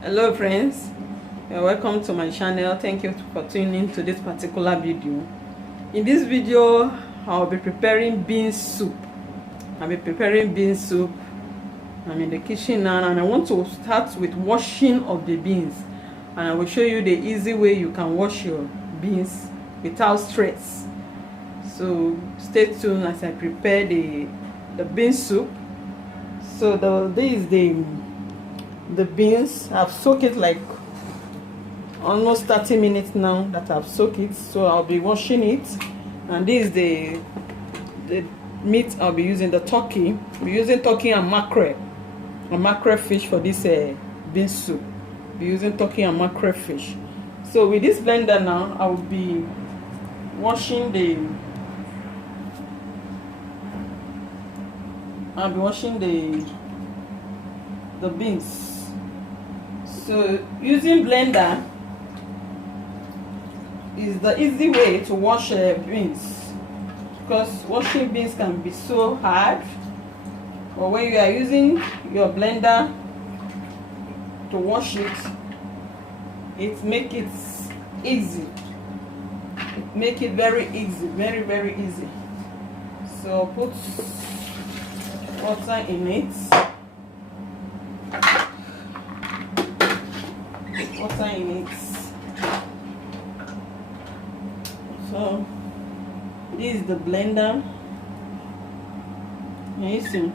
Hello friends, you're welcome to my channel. Thank you for tuning to this particular video. In this video I'll be preparing bean soup. I'm in the kitchen now, and I want to start with washing of the beans, and I will show you the easy way you can wash your beans without stress. So stay tuned as I prepare the bean soup. So this is the beans. I've soaked it like almost 30 minutes now that I've soaked it, so I'll be washing it. And this is the meat I'll be using, the turkey. I'll be using turkey and mackerel fish for this bean soup. I'll be using turkey and mackerel fish. So with this blender now, I will be washing the beans. So using blender is the easy way to wash beans, because washing beans can be so hard. But when you are using your blender to wash it, it make it easy. It make it very easy, very easy. So put water in it. So this is the blender. You see.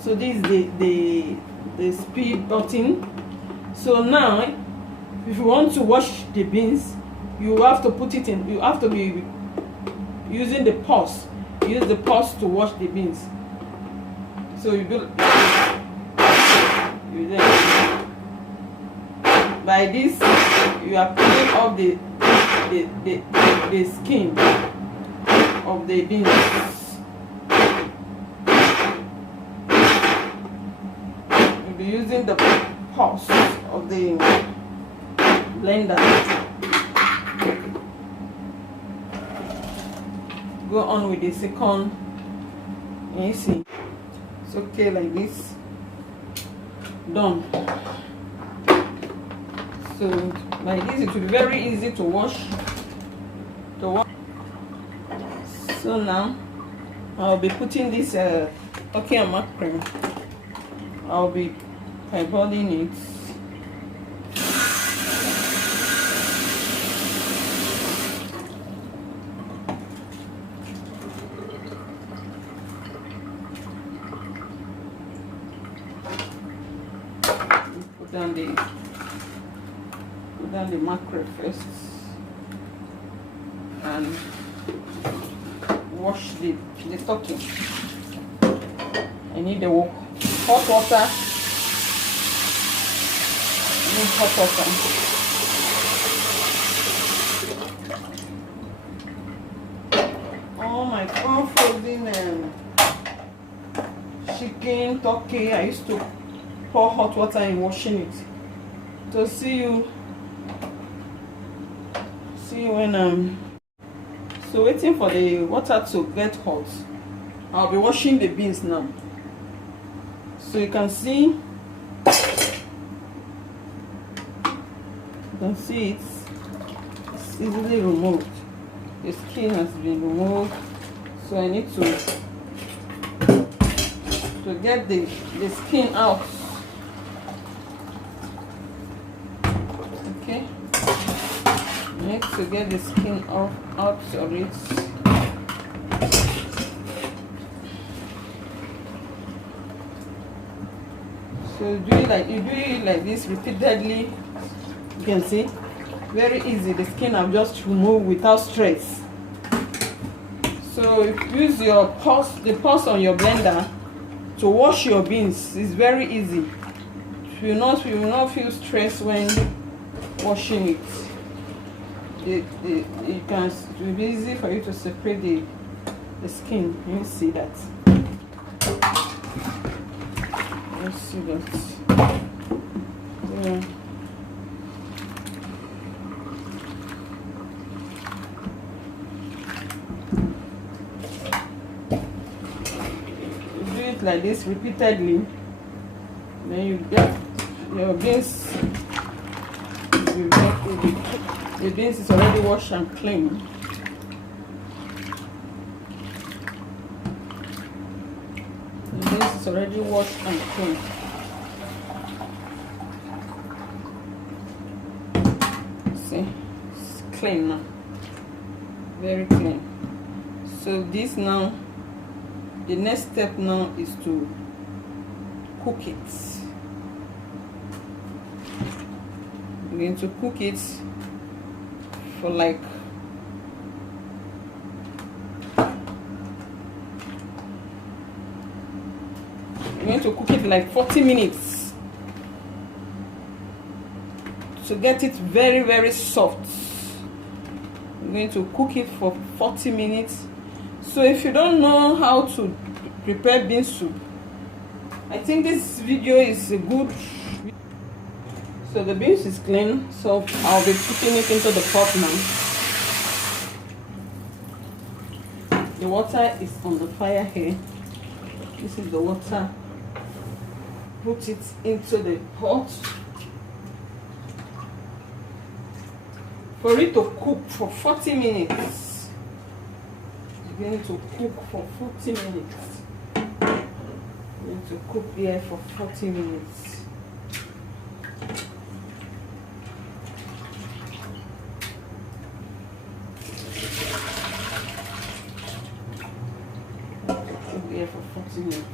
So this is the speed button. So now, if you want to wash the beans, you have to put it in. You have to be using the pulse. Use the pulse to wash the beans. So you do. By this, you are pulling off the skin of the beans. You'll be using the pulse of the blender. Go on with the second. And you see, it's okay like this. Done. So like this, it will be very easy to wash. So now I'll be putting this turkey and mackerel. I'll be eyeballing it. Put down the mackerel first and wash the turkey. I need the hot water. Oh my God, frozen chicken, turkey. I used to pour hot water in washing it. So see you when so waiting for the water to get hot. I'll be washing the beans now. So you can see it's easily removed. The skin has been removed. So I need to get the skin out. Okay. I need to get the skin out of it. So you do it like this repeatedly. You can see, very easy. The skin I've just removed without stress. So use the pulse on your blender to wash your beans. It's very easy. You will not feel stress when washing it. It will be easy for you to separate the skin. You see that. Let's see that. Yeah. You do it like this repeatedly, then you get your beans The beans is already washed and clean. The beans is already washed and clean. See, it's clean now, very clean. So this now, the next step now is to cook it. I'm going to cook it for like I'm going to cook it like 40 minutes to get it very, very soft. I'm going to cook it for 40 minutes. So if you don't know how to prepare bean soup, I think this video is a good. So the beans is clean, so I'll be putting it into the pot now. The water is on the fire here. This is the water. Put it into the pot for it to cook for 40 minutes. It's going to cook for 40 minutes. It's going to cook here for 40 minutes. Here for 40 minutes.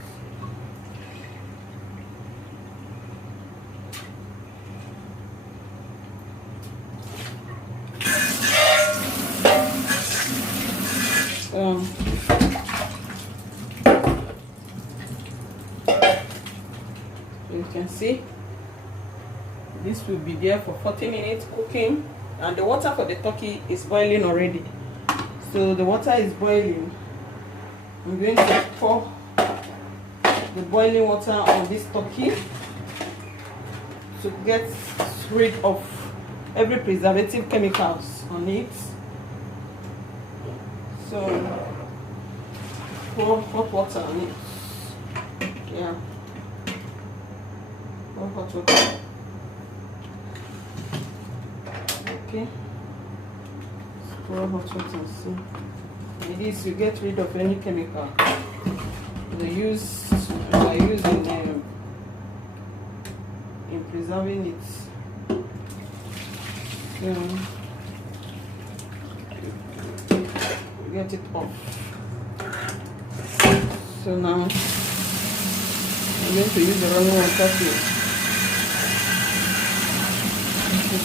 You can see this will be there for 40 minutes cooking, and the water for the turkey is boiling already. So the water is boiling. I'm going to pour the boiling water on this turkey to get rid of every preservative chemicals on it. So pour hot water on it. Yeah, pour hot water. Okay, pour hot water. See, with this you get rid of any chemical they use in preserving it. Get it off. So now I'm going to use the running water to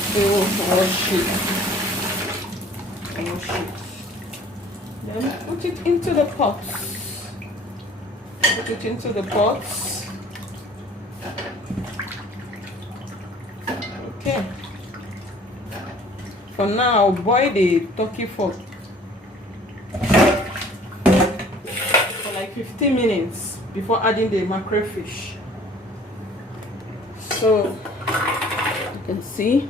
fill wash it. Then put it into the pot. Put it into the pot. Okay. For now, I'll boil the turkey for like 15 minutes before adding the mackerel fish. So you can see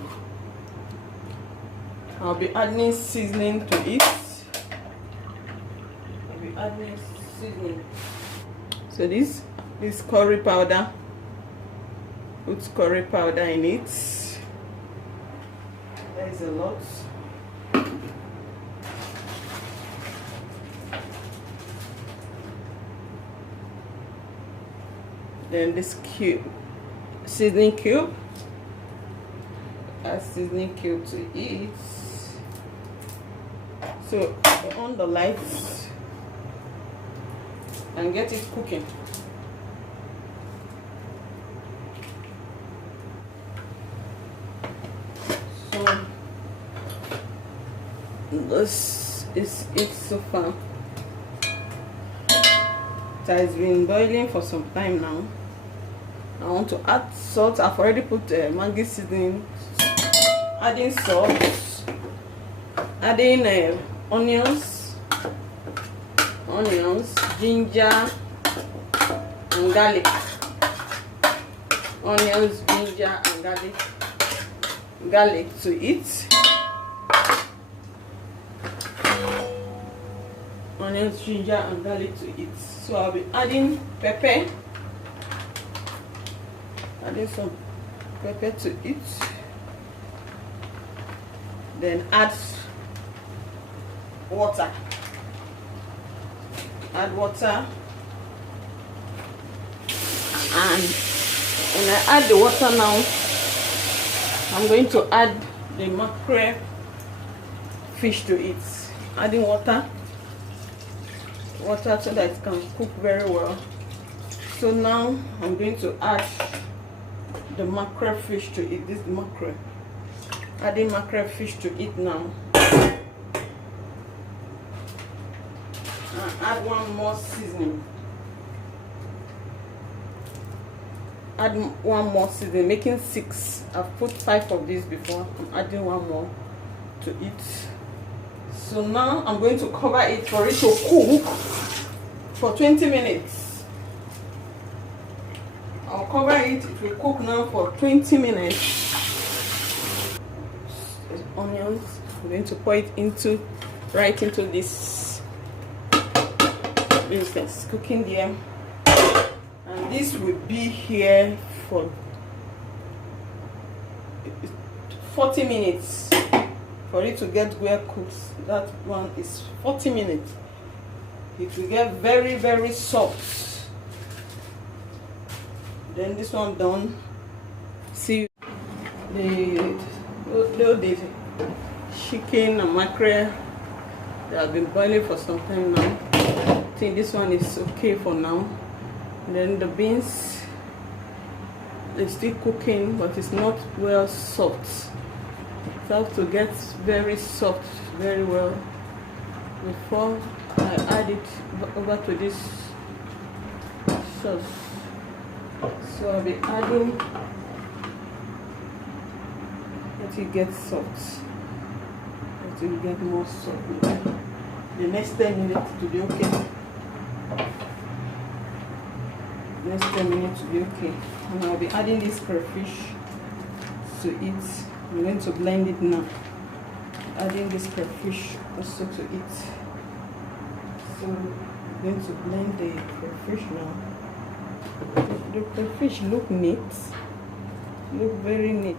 I'll be adding seasoning to it. Adding seasoning. So this curry powder. Put curry powder in it. There is a lot. Then this seasoning cube. Add seasoning cube to it. So on the lights and get it cooking. So this is it so far. It has been boiling for some time now. I want to add salt. I've already put Maggi seasoning. Adding salt. Adding onions, ginger and garlic. Onions, ginger and garlic to it. Onions, ginger and garlic to it. So I'll be adding pepper. Adding some pepper to it. Then add water. Add water. And when I add the water now, I'm going to add the mackerel fish to it. Adding water so that it can cook very well. So now I'm going to add the mackerel fish to it. This is the mackerel. Adding mackerel fish to it now. And add one more seasoning. Add one more seasoning, making 6. I've put 5 of these before. I'm adding one more to it. So now I'm going to cover it for it to cook for 20 minutes. I'll cover it. It will cook now for 20 minutes. Onions, I'm going to pour it right into this business cooking there. And this will be here for 40 minutes for it to get well cooked. That one is 40 minutes. It will get very, very soft. Then this one done. See the chicken and mackerel, they have been boiling for some time now. I think this one is okay for now. And then the beans, they're still cooking, but it's not well soft. It has to get very soft very well before I add it over to this sauce. So I'll be adding, let it get soft. Let it get more soft. The next 10 minutes to be okay. Next 10 minutes to be okay. And I'll be adding this crayfish to it. I'm going to blend it now. Adding this crayfish also to it. So I'm going to blend the crayfish now. The crayfish look neat. Look very neat.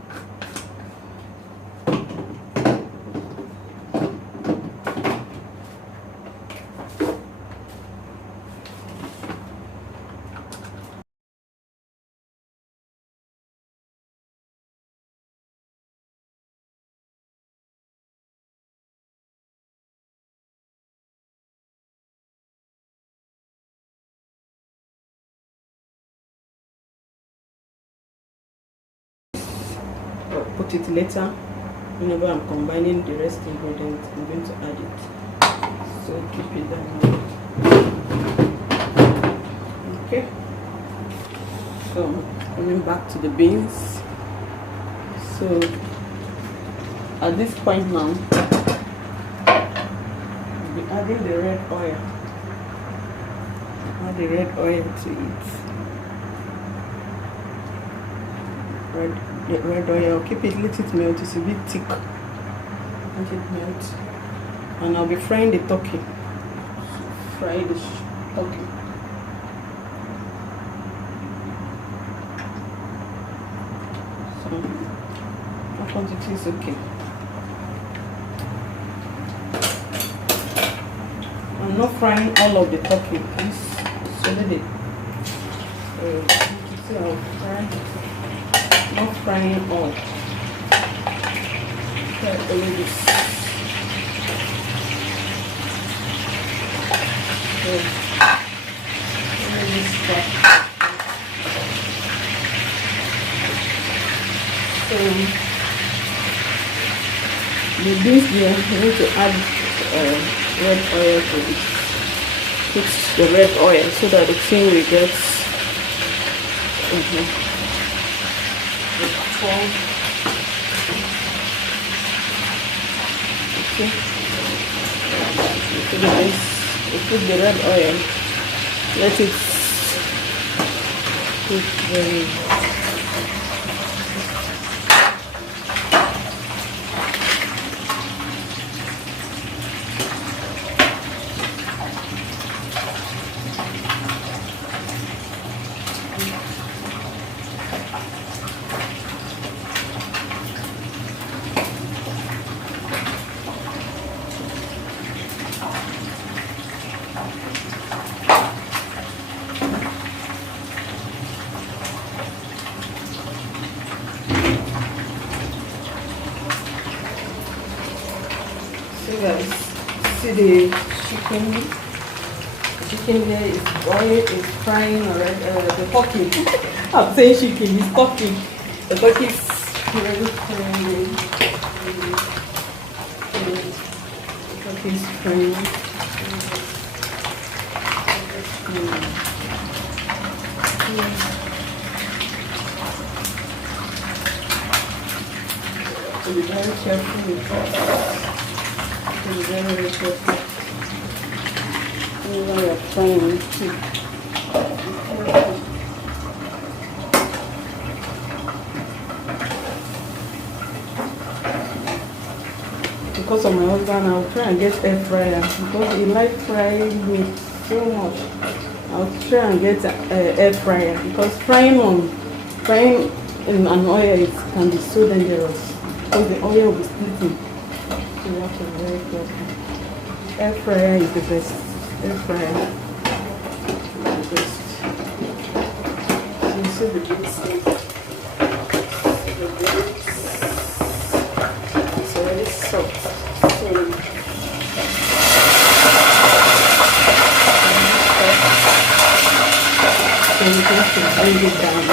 Put it later. Whenever I'm combining the rest ingredients, I'm going to add it. So keep it down. Okay. So coming back to the beans. So at this point now, I'll be adding the red oil. Add the red oil to it. The red oil, keep it, let it melt. It's a bit thick. Let it melt. And I'll be frying the turkey. Fry the turkey. So that quantity is okay. I'm not frying all of the turkey, please. So let it. See, I'll fry. Not frying all. Fry only this. Only this part. So the beans here, you need to add red oil to it. Put the red oil so that the thing will get okay. So we put the red oil, let it cook very guys, see the chicken. Chicken here is oil is frying already. The turkey. I'm saying chicken is turkey. The turkey is already frying. The turkey is frying. So be very careful with that. Be very careful. When you're frying too. Because of my husband, I'll try and get air fryer because he likes frying meat so much. I'll try and get air fryer because frying in an oil can be so dangerous because the oil will be splitting. So you have to be very careful. Air fryer is the best. Air fryer is the best. So you see the big steak. It's already soft. So you have to bring it down.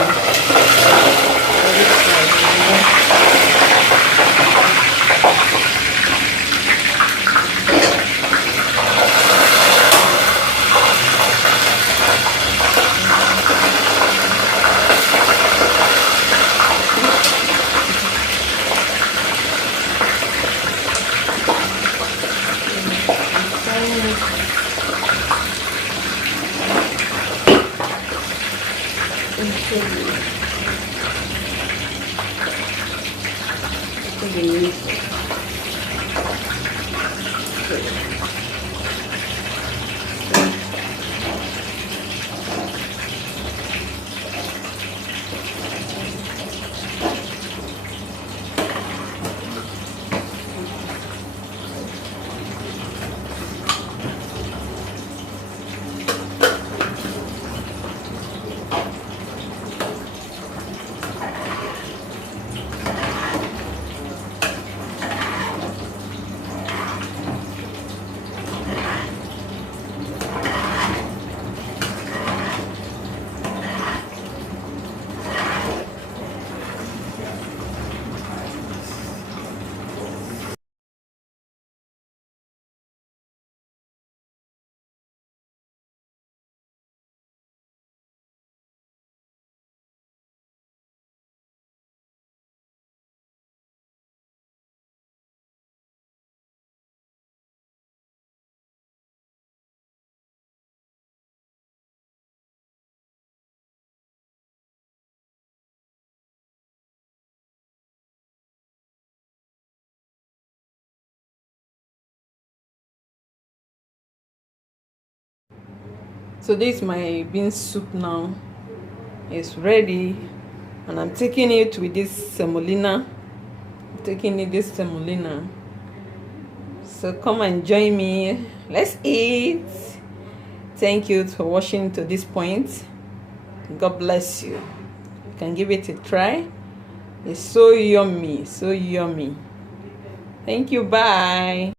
So this is my bean soup now. It's ready, and I'm taking it with this semolina. So come and join me. Let's eat. Thank you for watching to this point. God bless you. You can give it a try. It's so yummy, so yummy. Thank you. Bye.